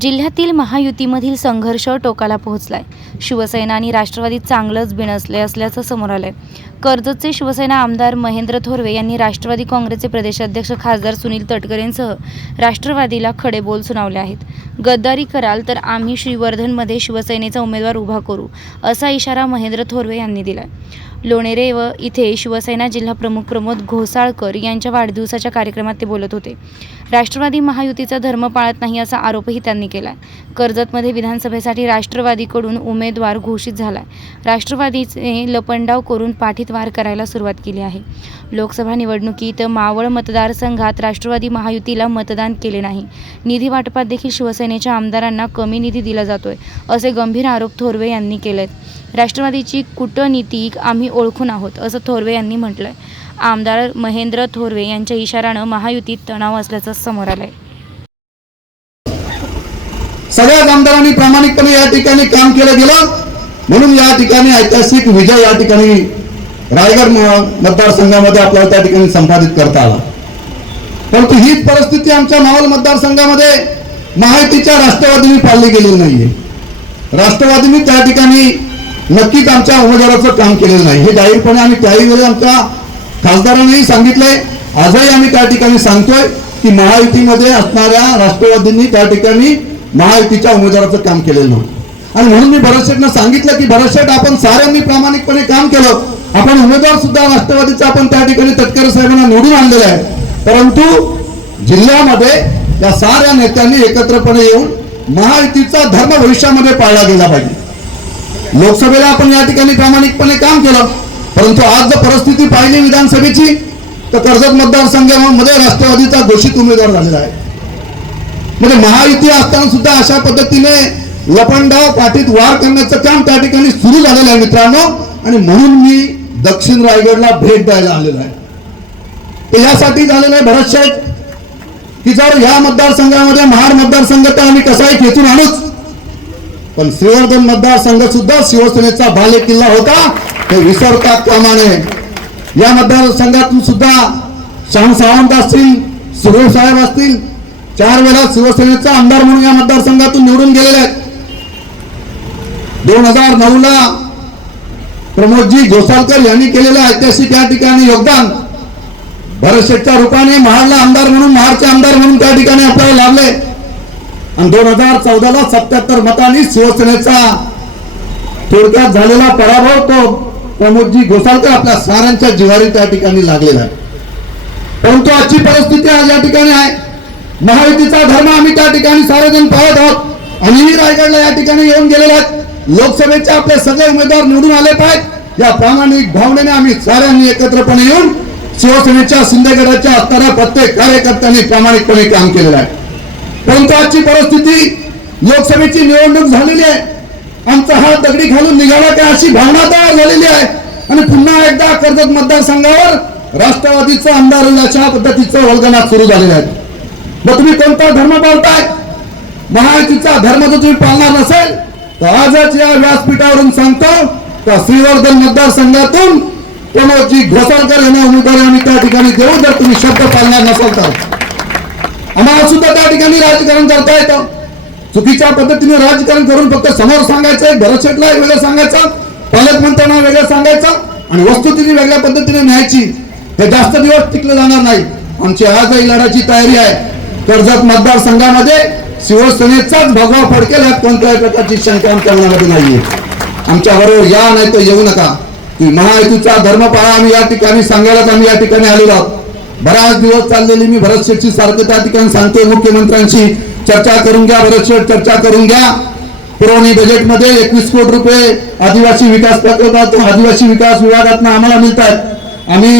जिल्ह्यातील महायुतीमधील संघर्ष टोकाला पोहोचलाय. शिवसेना आणि राष्ट्रवादी चांगलंच बिणसले असल्याचं समोर आलंय. कर्जतचे शिवसेना आमदार महेंद्र थोरवे यांनी राष्ट्रवादी काँग्रेसचे प्रदेशाध्यक्ष खासदार सुनील तटकरेंसह राष्ट्रवादीला खडे बोल सुनावले आहेत. गद्दारी कराल तर आम्ही श्रीवर्धनमध्ये शिवसेनेचा उमेदवार उभा करू असा इशारा महेंद्र थोरवे यांनी दिलाय. लोणेरे व इथे शिवसेना जिल्हा प्रमुख प्रमोद घोसाळकर यांच्या वाढदिवसाच्या कार्यक्रमात ते बोलत होते. राष्ट्रवादी महायुतीचा धर्म पाळत नाही असा आरोपही त्यांनी केला कर्जतमध्ये विधानसभेसाठी राष्ट्रवादीकडून उमेदवार घोषित झाला राष्ट्रवादीचे लपंडाव करून पाठीत वार करायला सुरुवात केली आहे. लोकसभा निवडणुकीत मावळ मतदारसंघात राष्ट्रवादी महायुतीला मतदान केले नाही. निधी वाटपात देखील शिवसेनेच्या आमदारांना कमी निधी दिला जातोय असे गंभीर आरोप थोरवे यांनी केलेत. राष्ट्रवादीची कूटनीती आम्ही ओळखून आहोत असं थोरवे यांनी म्हटलंय. आमदार महेंद्र थोरवे यांच्या इशारानं महायुतीत तणाव असल्याचं समोर आलंय. सगळ्याच आमदारांनी प्रामाणिकपणे या ठिकाणी काम केलं गेलं. म्हणून या ठिकाणी ऐतिहासिक विजय या ठिकाणी रायगड मतदारसंघामध्ये आपल्याला त्या ठिकाणी संपादित करता आला. परंतु हीच परिस्थिती आमच्या मावळ मतदारसंघामध्ये महायुतीच्या राष्ट्रवादीने पाळली गेलेली नाहीये. राष्ट्रवादीने त्या ठिकाणी नक्कीच आमच्या उमेदवाराचं काम केलेलं नाही. हे जाहीरपणे आम्ही त्याही वेळी आमच्या खासदारांनाही सांगितलंय. आजही आम्ही त्या ठिकाणी सांगतोय की महायुतीमध्ये असणाऱ्या राष्ट्रवादींनी त्या ठिकाणी महायुतीच्या उमेदवाराचं काम केलेलं नव्हतं. आणि म्हणून मी भरतशेठनं सांगितलं की भरतशेठ आपण साऱ्यांनी प्रामाणिकपणे काम केलं. आपण उमेदवार सुद्धा राष्ट्रवादीचा आपण त्या ठिकाणी तटकरे साहेबांना निवडून आणलेलं आहे. परंतु जिल्ह्यामध्ये या साऱ्या नेत्यांनी एकत्रपणे येऊन महायुतीचा धर्म भविष्यामध्ये पाळला गेला पाहिजे. लोकसभेला आपण या ठिकाणी प्रामाणिकपणे काम केलं. परंतु आज जर परिस्थिती पाहिली विधानसभेची तर कर्जत मतदारसंघामध्ये राष्ट्रवादीचा घोषित उमेदवार झालेला आहे. म्हणजे महायुती असताना सुद्धा अशा पद्धतीने लपंडाव पाठीत वार करण्याचं काम त्या ठिकाणी सुरू झालेलं आहे मित्रांनो. आणि म्हणून मी दक्षिण रायगडला भेट द्यायला आलेलो आहे. ते यासाठी झालेलं आहे भरत की जर ह्या मतदारसंघामध्ये महाड मतदारसंघ तर आम्ही कसाही खेचून आणूच पण श्रीवर्धन मतदारसंघ सुद्धा शिवसेनेचा भाले किल्ला होता ते विसरतात त्यामाने. या मतदारसंघातून सुद्धा शाम सावंत असतील सुरेश साहेब असतील चार वेळा शिवसेनेचा आमदार म्हणून या मतदारसंघातून निवडून गेलेले आहेत. दोन हजार नऊ ला प्रमोदजी घोसाळकर यांनी केलेलं ऐतिहासिक या ठिकाणी योगदान भरतशेठच्या रूपाने महाडला आमदार म्हणून महाडचे आमदार म्हणून त्या ठिकाणी आपल्याला लाभले. दोन हजार चौदा ला सत्याहत्तर मतांनी शिवसेनेचा थोडक्यात झालेला पराभव तो प्रमोदजी घोसाळकर आपल्या सारांच्या जिवारी त्या ठिकाणी लागलेला आहे. परंतु आजची परिस्थिती आज या ठिकाणी आहे. महायुतीचा धर्म आम्ही त्या ठिकाणी सारेजण पाहत आहोत. आणि रायगडला या ठिकाणी येऊन गेलेले आहेत लोकसभेचे आपले सगळे उमेदवार निवडून आले पाहिजेत. या प्रामाणिक भावनेने आम्ही साऱ्यांनी एकत्रपणे येऊन शिवसेनेच्या शिंदेगडाच्या असणाऱ्या प्रत्येक कार्यकर्त्यांनी प्रामाणिकपणे काम केलेलं आहे. परंतु आजची परिस्थिती लोकसभेची निवडणूक झालेली आहे. आमचा हा दगडी घालून निघाला त्या अशी भावना तयार झालेली आहे. आणि पुन्हा एकदा कर्जत मतदारसंघावर राष्ट्रवादीचा आमदार अशा पद्धतीचं वल्गनात सुरू झालेलं आहे. मग तुम्ही कोणता धर्म पाळताय? महायुतीचा धर्म जर तुम्ही पाळणार नसेल तर आजच या व्यासपीठावरून सांगतो त्या श्रीवर्धन मतदारसंघातून प्रमोदजी घोसाळकर यांना उमेदवारी आम्ही त्या ठिकाणी देऊ जर तुम्ही शब्द पाळणार नसाल तर. आम्हाला सुद्धा त्या ठिकाणी राजकारण करता येतं. चुकीच्या पद्धतीने राजकारण करून फक्त समोर सांगायचं भरतशेटला वेगळं सांगायचं पालकमंत्र्यांना वेगळं सांगायचं आणि वस्तुस्थिती वेगळ्या पद्धतीने न्यायची. हे जास्त दिवस टिकलं जाणार नाही. आमची आजही लढाची तयारी आहे. कर्जत मतदारसंघामध्ये शिवसेनेचाच भगवा फडकेल यात कोणत्याही प्रकारची शंका आमच्या मनामध्ये नाहीये. आमच्या बरोबर या नाही तर येऊ नका. की महायुतीचा धर्म पाळा आम्ही या ठिकाणी सांगायलाच आम्ही या ठिकाणी आलेलो आहोत. बराच दिवस चाललेली मी भरत शेठची सारखं त्या ठिकाणी सांगतोय मुख्यमंत्र्यांशी. चर्चा करून घ्या भरत शेठ चर्चा करून घ्या. पुरवणी बजेटमध्ये एकवीस कोटी रुपये आदिवासी विकास प्रकल्पातून आदिवासी विकास विभागातून आम्हाला मिळतात आम्ही